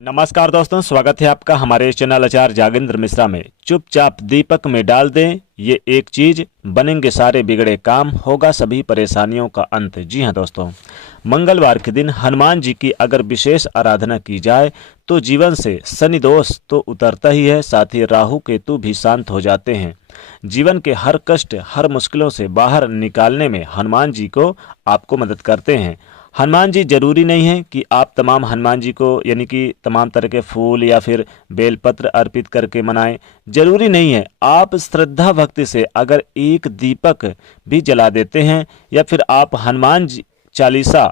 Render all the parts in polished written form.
नमस्कार दोस्तों, स्वागत है आपका हमारे चैनल आचार्य जागेंद्र मिश्रा में। चुपचाप दीपक में डाल दें ये एक चीज, बनेंगे सारे बिगड़े काम, होगा सभी परेशानियों का अंत। जी हाँ दोस्तों, मंगलवार के दिन हनुमान जी की अगर विशेष आराधना की जाए तो जीवन से शनि दोष तो उतरता ही है, साथ ही राहु केतु भी शांत हो जाते हैं। जीवन के हर कष्ट, हर मुश्किलों से बाहर निकालने में हनुमान जी को आपको मदद करते हैं। हनुमान जी जरूरी नहीं है कि आप तमाम हनुमान जी को यानी कि तमाम तरह के फूल या फिर बेलपत्र अर्पित करके मनाएं। जरूरी नहीं है, आप श्रद्धा भक्ति से अगर एक दीपक भी जला देते हैं या फिर आप हनुमान जी चालीसा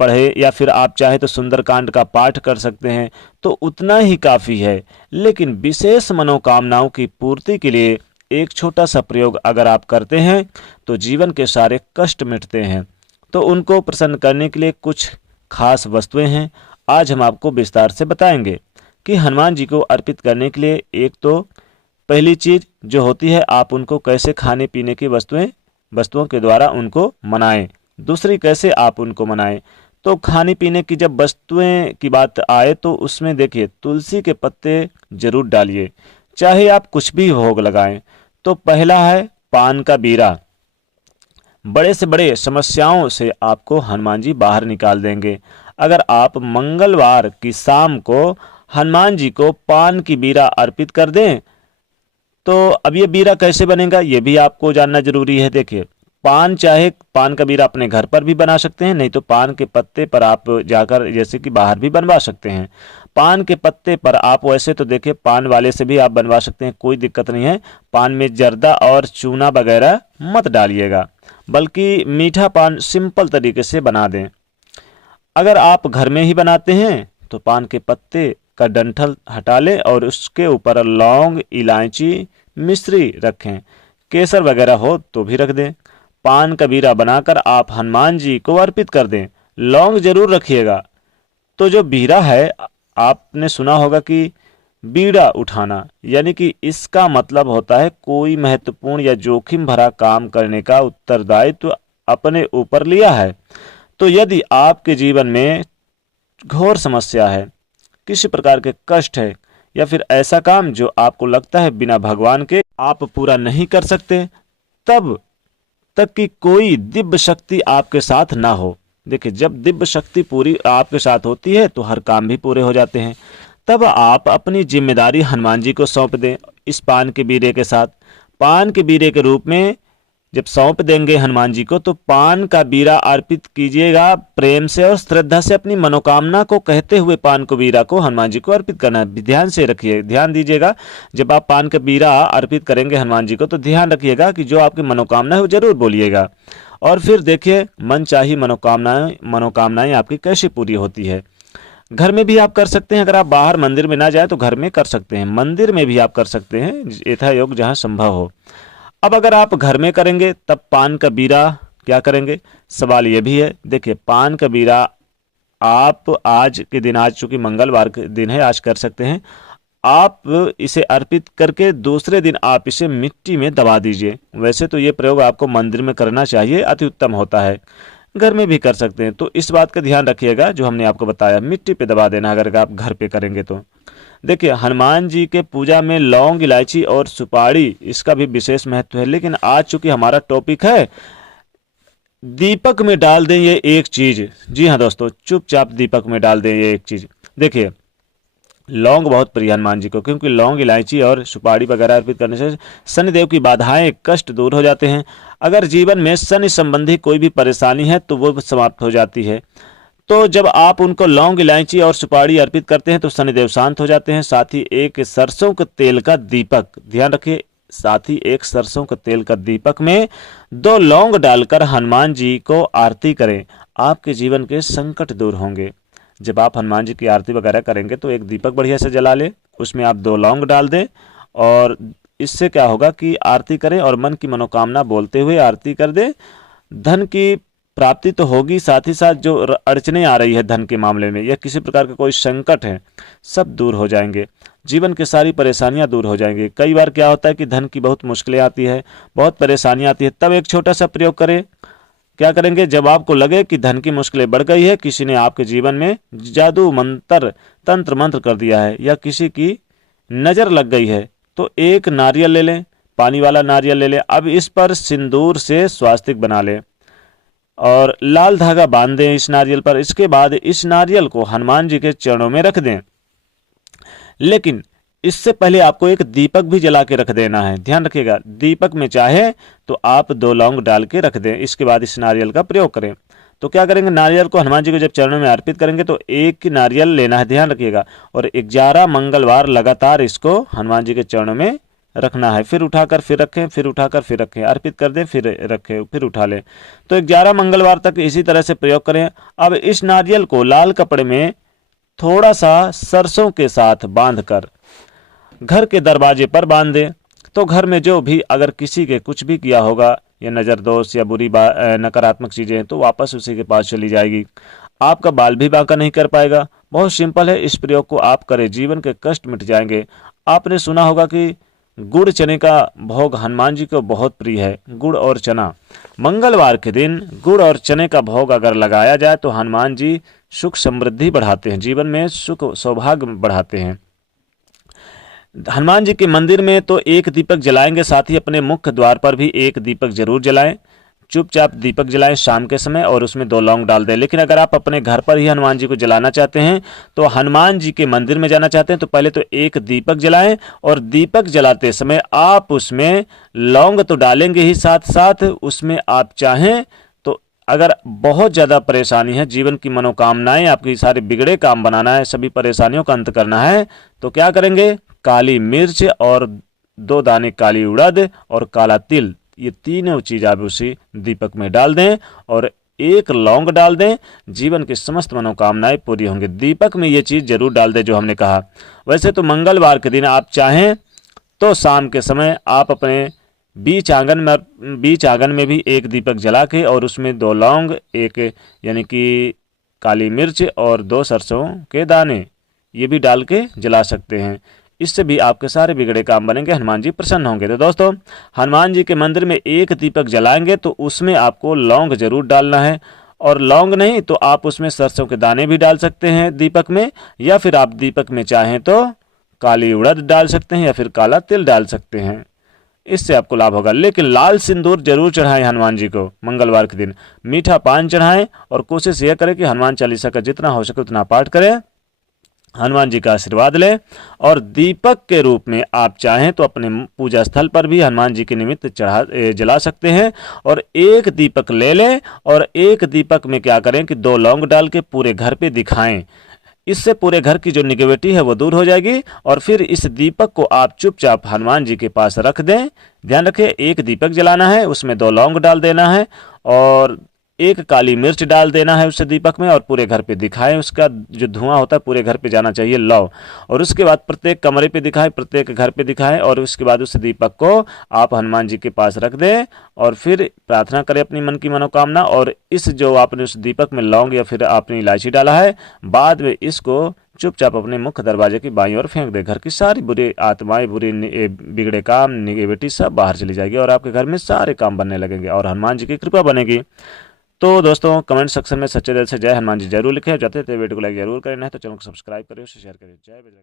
पढ़े या फिर आप चाहे तो सुंदरकांड का पाठ कर सकते हैं तो उतना ही काफ़ी है। लेकिन विशेष मनोकामनाओं की पूर्ति के लिए एक छोटा सा प्रयोग अगर आप करते हैं तो जीवन के सारे कष्ट मिटते हैं। तो उनको प्रसन्न करने के लिए कुछ खास वस्तुएं हैं, आज हम आपको विस्तार से बताएंगे कि हनुमान जी को अर्पित करने के लिए एक तो पहली चीज जो होती है, आप उनको कैसे खाने पीने की वस्तुओं के द्वारा उनको मनाएं। दूसरी, कैसे आप उनको मनाएं। तो खाने पीने की जब वस्तुएं की बात आए तो उसमें देखिए, तुलसी के पत्ते जरूर डालिए, चाहे आप कुछ भी भोग लगाएं। तो पहला है पान का बीरा। बड़े से बड़े समस्याओं से आपको हनुमान जी बाहर निकाल देंगे। अगर आप मंगलवार की शाम को हनुमान जी को पान की बीरा अर्पित कर दें तो अब ये बीरा कैसे बनेगा ये भी आपको जानना जरूरी है। देखिए, चाहे पान का बीरा अपने घर पर भी बना सकते हैं, नहीं तो पान के पत्ते पर आप जाकर जैसे कि बाहर भी बनवा सकते हैं। पान के पत्ते पर आप वैसे तो देखिए पान वाले से भी आप बनवा सकते हैं, कोई दिक्कत नहीं है। पान में जर्दा और चूना वगैरह मत डालिएगा, बल्कि मीठा पान सिंपल तरीके से बना दें। अगर आप घर में ही बनाते हैं तो पान के पत्ते का डंठल हटा लें और उसके ऊपर लौंग, इलायची, मिश्री रखें, केसर वगैरह हो तो भी रख दें। पान का बीरा बनाकर आप हनुमान जी को अर्पित कर दें। लौंग जरूर रखिएगा। तो जो बीरा है, आपने सुना होगा कि बीड़ा उठाना, यानी कि इसका मतलब होता है कोई महत्वपूर्ण या जोखिम भरा काम करने का उत्तरदायित्व अपने ऊपर लिया है। तो यदि आपके जीवन में घोर समस्या है, किसी प्रकार के कष्ट है या फिर ऐसा काम जो आपको लगता है बिना भगवान के आप पूरा नहीं कर सकते, तब तक कि कोई दिव्य शक्ति आपके साथ ना हो। देखिए, जब दिव्य शक्ति पूरी आपके साथ होती है तो हर काम भी पूरे हो जाते हैं। तब आप अपनी जिम्मेदारी हनुमान जी को सौंप दें इस पान के बीरे के साथ। पान के बीरे के रूप में जब सौंप देंगे हनुमान जी को तो पान का बीरा अर्पित कीजिएगा प्रेम से और श्रद्धा से, अपनी मनोकामना को कहते हुए पान को बीरा को हनुमान जी को अर्पित करना है। ध्यान से रखिए, ध्यान दीजिएगा, जब आप पान का बीरा अर्पित करेंगे हनुमान जी को तो ध्यान रखिएगा कि जो आपकी मनोकामना है वो जरूर बोलिएगा। और फिर देखिए मन चाही मनोकामनाएं आपकी कैसे पूरी होती है। घर में भी आप कर सकते हैं, अगर आप बाहर मंदिर में ना जाए तो घर में कर सकते हैं, मंदिर में भी आप कर सकते हैं, यथा योग जहां संभव हो। अब अगर आप घर में करेंगे तब पान का बीरा क्या करेंगे, सवाल यह भी है। देखिए, पान का बीरा आप आज के दिन, आज चूंकि मंगलवार के दिन है, आज कर सकते हैं। आप इसे अर्पित करके दूसरे दिन आप इसे मिट्टी में दबा दीजिए। वैसे तो ये प्रयोग आपको मंदिर में करना चाहिए, अति उत्तम होता है, घर में भी कर सकते हैं। तो इस बात का ध्यान रखिएगा जो हमने आपको बताया, मिट्टी पे दबा देना अगर आप घर पे करेंगे तो। देखिए, हनुमान जी के पूजा में लौंग, इलायची और सुपारी, इसका भी विशेष महत्व है। लेकिन आज चूंकि हमारा टॉपिक है दीपक में डाल दें ये एक चीज। जी हाँ दोस्तों, चुपचाप दीपक में डाल दें ये एक चीज। देखिए, लौंग बहुत प्रिय हनुमान जी को, क्योंकि लौंग, इलायची और सुपारी वगैरह अर्पित करने से शनिदेव की बाधाएं, कष्ट दूर हो जाते हैं। अगर जीवन में शनि संबंधी कोई भी परेशानी है तो वो समाप्त हो जाती है। तो जब आप उनको लौंग, इलायची और सुपारी अर्पित करते हैं तो शनिदेव शांत हो जाते हैं। साथ ही एक सरसों के तेल का दीपक, ध्यान रखिए, साथ ही एक सरसों के तेल का दीपक में 2 लौंग डालकर हनुमान जी को आरती करें, आपके जीवन के संकट दूर होंगे। जब आप हनुमान जी की आरती वगैरह करेंगे तो एक दीपक बढ़िया से जला लें, उसमें आप 2 लौंग डाल दें और इससे क्या होगा कि आरती करें और मन की मनोकामना बोलते हुए आरती कर दें। धन की प्राप्ति तो होगी, साथ ही साथ जो अड़चने आ रही है धन के मामले में या किसी प्रकार का कोई संकट है, सब दूर हो जाएंगे। जीवन की सारी परेशानियां दूर हो जाएंगी। कई बार क्या होता है कि धन की बहुत मुश्किलें आती है, बहुत परेशानियां आती है, तब एक छोटा सा प्रयोग करें क्या करेंगे, जब आपको लगे कि धन की मुश्किलें बढ़ गई है, किसी ने आपके जीवन में जादू मंत्र तंत्र मंत्र कर दिया है या किसी की नज़र लग गई है, तो एक नारियल ले लें, पानी वाला नारियल ले लें। अब इस पर सिंदूर से स्वास्तिक बना लें और लाल धागा बांध दें इस नारियल पर। इसके बाद इस नारियल को हनुमान जी के चरणों में रख दें, लेकिन इससे पहले आपको एक दीपक भी जला के रख देना है। ध्यान रखिएगा, दीपक में चाहे तो आप 2 लौंग डाल के रख दें। इसके बाद इस नारियल का प्रयोग करें। तो क्या करेंगे, नारियल को हनुमान जी को जब चरणों में अर्पित करेंगे तो एक नारियल लेना है, ध्यान रखिएगा, और 11 मंगलवार लगातार इसको हनुमान जी के चरणों में रखना है। फिर उठाकर फिर रखें, फिर उठाकर फिर रखें, अर्पित कर दें, फिर रखें, फिर उठा लें। तो 11 मंगलवार तक इसी तरह से प्रयोग करें। अब इस नारियल को लाल कपड़े में थोड़ा सा सरसों के साथ बांधकर घर के दरवाजे पर बांध दें। तो घर में जो भी अगर किसी के कुछ भी किया होगा, या नज़र दोष या बुरी नकारात्मक चीज़ें, तो वापस उसी के पास चली जाएगी। आपका बाल भी बांका नहीं कर पाएगा। बहुत सिंपल है, इस प्रयोग को आप करें, जीवन के कष्ट मिट जाएंगे। आपने सुना होगा कि गुड़ चने का भोग हनुमान जी को बहुत प्रिय है। गुड़ और चना, मंगलवार के दिन गुड़ और चने का भोग अगर लगाया जाए तो हनुमान जी सुख समृद्धि बढ़ाते हैं, जीवन में सुख सौभाग्य बढ़ाते हैं। हनुमान जी के मंदिर में तो एक दीपक जलाएंगे, साथ ही अपने मुख्य द्वार पर भी एक दीपक जरूर जलाएं। चुपचाप दीपक जलाएं शाम के समय और उसमें 2 लौंग डाल दें। लेकिन अगर आप अपने घर पर ही हनुमान जी को जलाना चाहते हैं, तो हनुमान जी के मंदिर में जाना चाहते हैं, तो पहले तो एक दीपक जलाएं और दीपक जलाते समय आप उसमें लौंग तो डालेंगे ही, साथ साथ उसमें आप चाहें तो अगर बहुत ज़्यादा परेशानी है, जीवन की मनोकामनाएं, आपकी सारे बिगड़े काम बनाना है, सभी परेशानियों का अंत करना है, तो क्या करेंगे, काली मिर्च और 2 दाने काली उड़द और काला तिल, ये तीनों चीज आप उसी दीपक में डाल दें और एक लौंग डाल दें। जीवन की समस्त मनोकामनाएं पूरी होंगी। दीपक में ये चीज जरूर डाल दें जो हमने कहा। वैसे तो मंगलवार के दिन आप चाहें तो शाम के समय आप अपने बीच आंगन में भी एक दीपक जला के और उसमें 2 लौंग, एक यानी कि काली मिर्च और 2 सरसों के दाने, ये भी डाल के जला सकते हैं। इससे भी आपके सारे बिगड़े काम बनेंगे, हनुमान जी प्रसन्न होंगे। तो दोस्तों, हनुमान जी के मंदिर में एक दीपक जलाएंगे तो उसमें आपको लौंग जरूर डालना है, और लौंग नहीं तो आप उसमें सरसों के दाने भी डाल सकते हैं दीपक में, या फिर आप दीपक में चाहें तो काली उड़द डाल सकते हैं या फिर काला तिल डाल सकते हैं। इससे आपको लाभ होगा। लेकिन लाल सिंदूर जरूर चढ़ाएं हनुमान जी को मंगलवार के दिन। मीठा पान चढ़ाएं और कोशिश यह करें कि हनुमान चालीसा का जितना हो सके उतना पाठ करें, हनुमान जी का आशीर्वाद लें। और दीपक के रूप में आप चाहें तो अपने पूजा स्थल पर भी हनुमान जी के निमित्त जला सकते हैं। और एक दीपक ले लें और एक दीपक में क्या करें कि 2 लौंग डाल के पूरे घर पे दिखाएं। इससे पूरे घर की जो निगेटिविटी है वो दूर हो जाएगी। और फिर इस दीपक को आप चुपचाप हनुमान जी के पास रख दें। ध्यान रखें, एक दीपक जलाना है, उसमें 2 लौंग डाल देना है और एक काली मिर्च डाल देना है उस दीपक में, और पूरे घर पे दिखाएं। उसका जो धुआं होता है पूरे घर पे जाना चाहिए, लौ। और उसके बाद प्रत्येक कमरे पे दिखाएं, प्रत्येक घर पे दिखाएं। और उसके बाद उस दीपक को आप हनुमान जी के पास रख दें और फिर प्रार्थना करें अपनी मन की मनोकामना। और इस जो आपने उस दीपक में लौंग या फिर आपने इलायची डाला है, बाद में इसको चुपचाप अपने मुख्य दरवाजे की बाईं ओर फेंक दे। घर की सारी बुरी आत्माएं, बुरी बिगड़े काम, निगेटिविटी सब बाहर चली जाएगी और आपके घर में सारे काम बनने लगेंगे और हनुमान जी की कृपा बनेगी। तो दोस्तों, कमेंट सेक्शन में सच्चे दिल से जय हनुमान जी जरूर लिखें। जाते थे वीडियो को लाइक जरूर करें, नहीं तो चैनल को सब्सक्राइब करें, उसे शेयर करें। जय बजरंग।